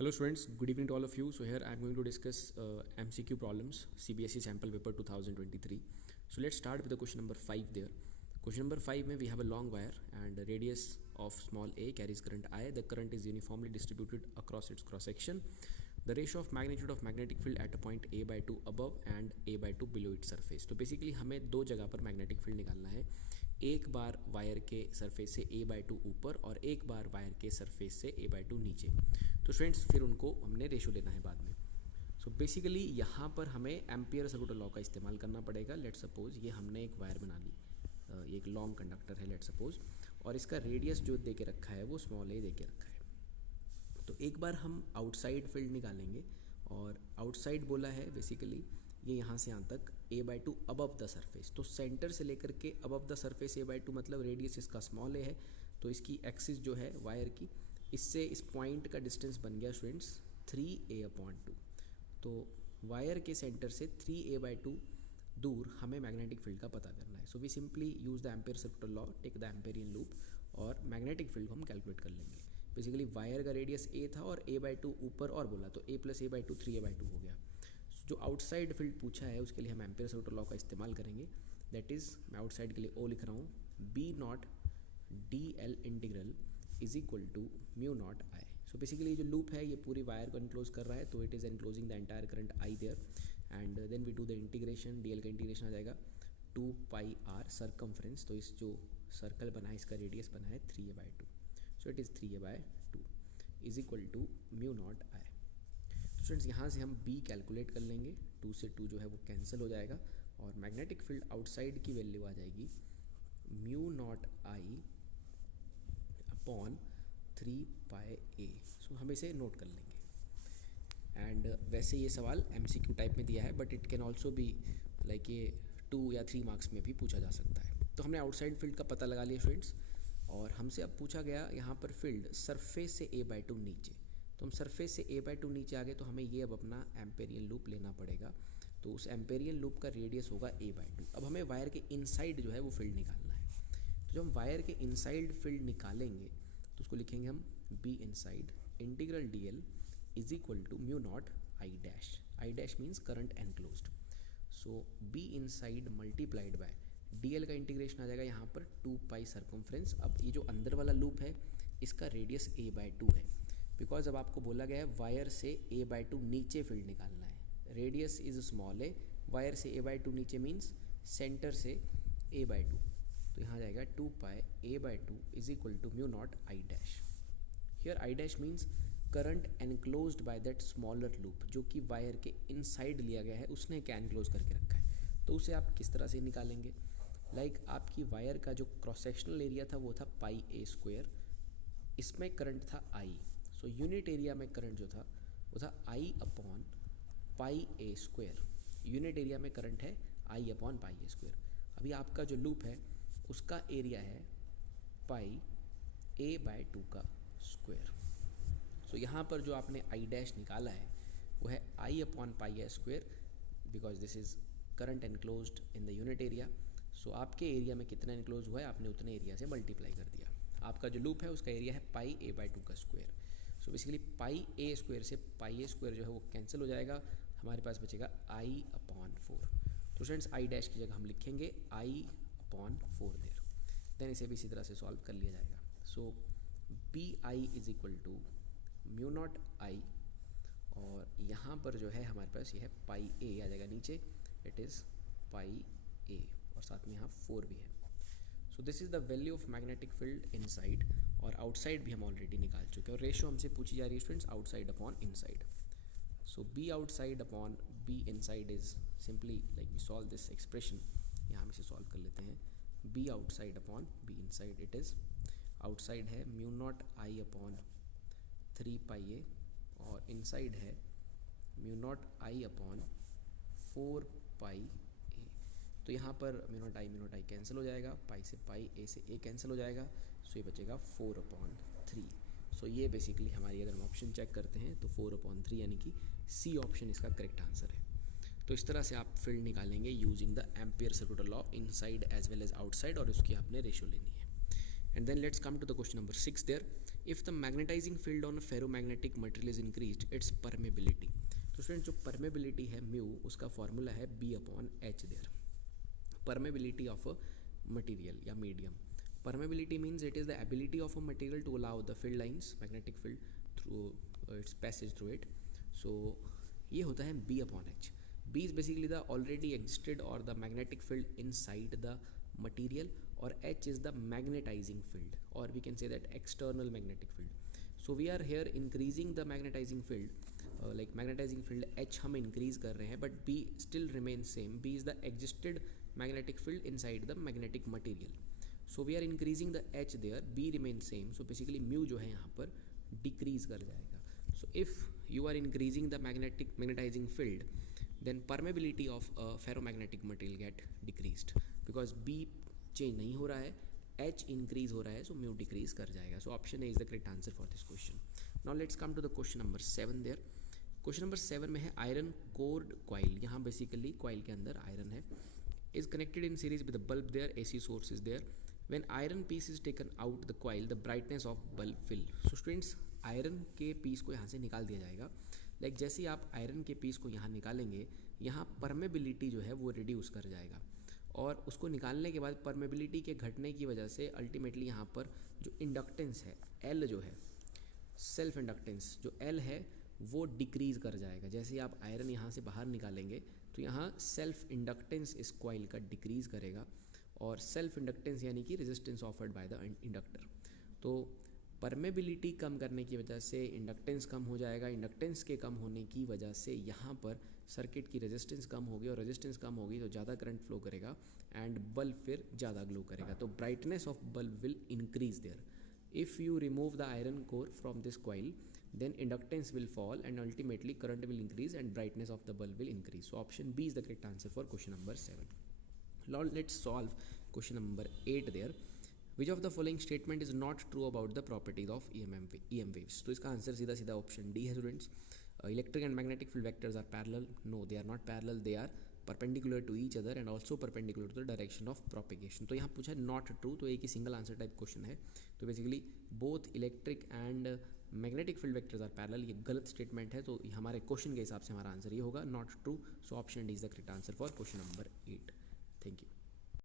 Hello students, good evening to all of you. So here I am going to discuss MCQ problems, CBSE sample paper 2023. So let's start with the question number 5 there. Question number 5 में we have a long wire and the radius of small a carries current I. The current is uniformly distributed across its cross section. The ratio of magnitude of magnetic field at a point a by 2 above and a by 2 below its surface. तो basically हमें दो जगह पर magnetic field निकालना है, एक बार wire के surface से a बाई 2 ऊपर और एक बार वायर के सरफेस से a बाई 2 नीचे. तो स्टूडेंट्स फिर उनको हमने रेशो लेना है बाद में. सो बेसिकली यहाँ पर हमें एम्पियर सर्कुलर लॉ का इस्तेमाल करना पड़ेगा. लेट सपोज ये हमने एक वायर बना ली, ये एक लॉन्ग कंडक्टर है लेट सपोज, और इसका रेडियस जो दे के रखा है वो स्मॉल ए दे के रखा है. तो एक बार हम आउटसाइड फील्ड निकालेंगे और आउटसाइड बोला है बेसिकली ये यहाँ से यहाँ तक a by 2 above the surface. तो सेंटर से लेकर के above the surface a by 2 मतलब रेडियस इसका स्मॉल ए है. तो इसकी एक्सिस जो है वायर की, इससे इस पॉइंट का डिस्टेंस बन गया स्टूडेंट्स 3a/2. तो वायर के सेंटर से 3a बाई 2 दूर हमें मैग्नेटिक फील्ड का पता करना है. So we simply use the Ampere circular law, take the Amperian loop और मैग्नेटिक फील्ड को हम कैलकुलेट कर लेंगे. बेसिकली वायर का रेडियस a था और a बाई 2 ऊपर और बोला तो a plus a by 2 3a by 2 हो गया. जो आउटसाइड फील्ड पूछा है उसके लिए हम एम्पियर सर्कुलर लॉ का इस्तेमाल करेंगे. दैट इज़ मैं आउटसाइड के लिए ओ लिख रहा हूँ, b0 dl integral is equal to mu not I. So basically जो लूप है ये पूरी वायर को एनक्लोज कर रहा है, तो it is enclosing the entire current I there. And then we do the integration, d l का इंटीग्रेशन आ जाएगा 2 पाई आर सर्कमफ्रेंस. तो इस जो सर्कल बना है इसका रेडियस बना है 3a by 2. So it is 3a by 2 is equal to mu not I. Students यहाँ से हम b कैलकुलेट कर लेंगे, 2 से 2 जो है वो कैंसिल हो जाएगा और मैग्नेटिक फील्ड आउटसाइड की वैल्यू आ जाएगी mu naught I upon 3 pi ए. सो हम इसे नोट कर लेंगे. एंड वैसे ये सवाल MCQ टाइप में दिया है, but it can also be like ये 2 या 3 मार्क्स में भी पूछा जा सकता है. तो हमने आउटसाइड फील्ड का पता लगा लिया स्टूडेंट्स, और हमसे अब पूछा गया यहाँ पर फील्ड सरफेस से a बाई 2 नीचे. तो हम सरफेस से a बाई 2 नीचे आ गए, तो हमें ये अब अपना एम्पेरियन लूप लेना पड़ेगा. तो उस एम्पेरियन लूप का रेडियस होगा a बाई 2. अब हमें वायर के इनसाइड जो है वो फील्ड निकालना है. तो जब हम वायर के इनसाइड फील्ड निकालेंगे तो उसको लिखेंगे हम b inside integral dl is equal to mu not I dash. I dash means current enclosed. So b inside multiplied by dl का इंटीग्रेशन आ जाएगा यहाँ पर 2 पाई सर्कमफ्रेंस. अब ये जो अंदर वाला लूप है इसका रेडियस a बाई 2 है, बिकॉज अब आपको बोला गया है वायर से a बाई 2 नीचे फील्ड निकालना है. Radius is small a, wire से a बाई 2 नीचे मीन्स सेंटर से a बाई 2. तो यहाँ जाएगा 2 pi a by 2 is equal to mu not I dash. Here I dash means current enclosed by that smaller loop, जो कि wire के inside लिया गया है, उसने क्या एनक्लोज करके रखा है. तो उसे आप किस तरह से निकालेंगे, आपकी वायर का जो क्रॉस सेक्शनल एरिया था वो था पाई ए स्क्वायर, इसमें करंट था आई. सो यूनिट एरिया में करंट जो था वो था आई upon pi a square. Unit area में करंट है I upon pi a square. अभी आपका जो लूप है उसका एरिया है पाई ए बाई 2 का स्क्वायर. सो यहाँ पर जो आपने आई डैश निकाला है वो है I upon pi a square, because this is current enclosed in the unit area. So आपके एरिया में कितना एनक्लोज हुआ है आपने उतने एरिया से मल्टीप्लाई कर दिया. आपका जो लूप है उसका एरिया है पाई ए बाई 2 का square. So basically pi a square से पाई ए स्क्वायर जो है वो कैंसिल हो जाएगा, हमारे पास बचेगा आई अपॉन 4. तो स्टूडेंट्स आई डैश की जगह हम लिखेंगे आई अपॉन 4 देर. देन इसे भी इसी तरह से सॉल्व कर लिया जाएगा. So B I is equal to mu not I, और यहाँ पर जो है हमारे पास ये है पाई ए आ जाएगा नीचे, इट इज़ पाई ए, और साथ में यहाँ 4 भी है. So this is the value of magnetic field inside, और आउटसाइड भी हम ऑलरेडी निकाल चुके हैं. और रेशो हमसे पूछी जा रही है students outside upon inside. So B outside upon B inside is simply like we solve this expression. यहाँ हम इसे सॉल्व कर लेते हैं. B outside upon B inside, it is outside है mu not I upon 3 pi a, और inside है mu not I upon 4 pi a. तो यहाँ पर म्यू नॉट आई कैंसिल हो जाएगा, पाई से पाई, ए से ए कैंसिल हो जाएगा. सो ये बचेगा 4/3. सो ये बेसिकली हमारी अगर हम ऑप्शन चेक करते हैं तो 4/3 यानी कि सी ऑप्शन इसका करेक्ट आंसर है. तो इस तरह से आप फील्ड निकालेंगे using the Ampere circular law inside as well as outside, और उसकी आपने रेशो लेनी है. And then let's come to the question number 6 there. If the magnetising field on a ferromagnetic material is increased its permeability. तो student जो permeability है mu, उसका formula है B upon H there. Permeability of a material या मीडियम। Permeability means it is the ability of a material to allow the field lines, magnetic field through its passage through it. So ये होता है B upon H. B is basically the already existed और the magnetic field inside the material, और H is the magnetizing field, or we can say that external magnetic field. So we are here increasing the magnetizing field, like magnetizing field H हम increase कर रहे हैं, but B still remains same. B is the existed magnetic field inside the magnetic material. So we are increasing the H there, B remains same. So basically mu जो है यहाँ पर decrease कर जाएगा. So if you are increasing the magnetizing field, then permeability of a ferromagnetic material get decreased because B change नहीं हो रहा है, H इंक्रीज हो रहा है, सो म्यू डिक्रीज कर जाएगा. So option A is the correct answer for this question. Now let's come to the question number 7 there. Question number 7 में है आयरन कोर्ड क्वाइल. यहाँ बेसिकली क्वाइल के अंदर आयरन है, is connected in series with the bulb there, AC source is there. When iron piece is taken out the coil the brightness of bulb fill. So students iron के piece को यहाँ से निकाल दिया जाएगा. लाइक जैसे ही आप आयरन के पीस को यहाँ निकालेंगे, यहाँ परमेबिलिटी जो है वो रिड्यूस कर जाएगा, और उसको निकालने के बाद परमेबिलिटी के घटने की वजह से अल्टीमेटली यहाँ पर जो इंडक्टेंस है L जो है, सेल्फ इंडक्टेंस जो L है वो डिक्रीज़ कर जाएगा. जैसे ही आप आयरन यहाँ से बाहर निकालेंगे तो यहाँ सेल्फ इंडक्टेंस इस कॉइल का डिक्रीज़ करेगा, और सेल्फ इंडक्टेंस यानी कि resistance offered by the inductor. तो परमेबिलिटी कम करने की वजह से इंडक्टेंस कम हो जाएगा. इंडक्टेंस के कम होने की वजह से यहाँ पर सर्किट की रेजिस्टेंस कम होगी, और रेजिस्टेंस कम होगी तो ज़्यादा करंट फ्लो करेगा एंड बल्ब फिर ज़्यादा ग्लो करेगा. तो brightness of bulb will increase their. If you remove the iron core from this coil then inductance will fall and ultimately current will increase and brightness of the bulb will increase. So option B is the correct answer for question number 7. Now let's solve question number 8 there. Which of the following statement is not true about the properties of EM waves? तो इसका answer सीधा सीधा option D है students. Electric and magnetic field vectors are parallel. No, they are not parallel. They are perpendicular to each other and also perpendicular to the direction of propagation. तो यहाँ पूछा not true, तो एक ही single answer type question है. तो basically both electric and magnetic field vectors are parallel, ये गलत स्टेटमेंट है. तो हमारे क्वेश्चन के हिसाब से हमारा आंसर ये होगा not true. So option D is the correct answer for question number 8. Thank you.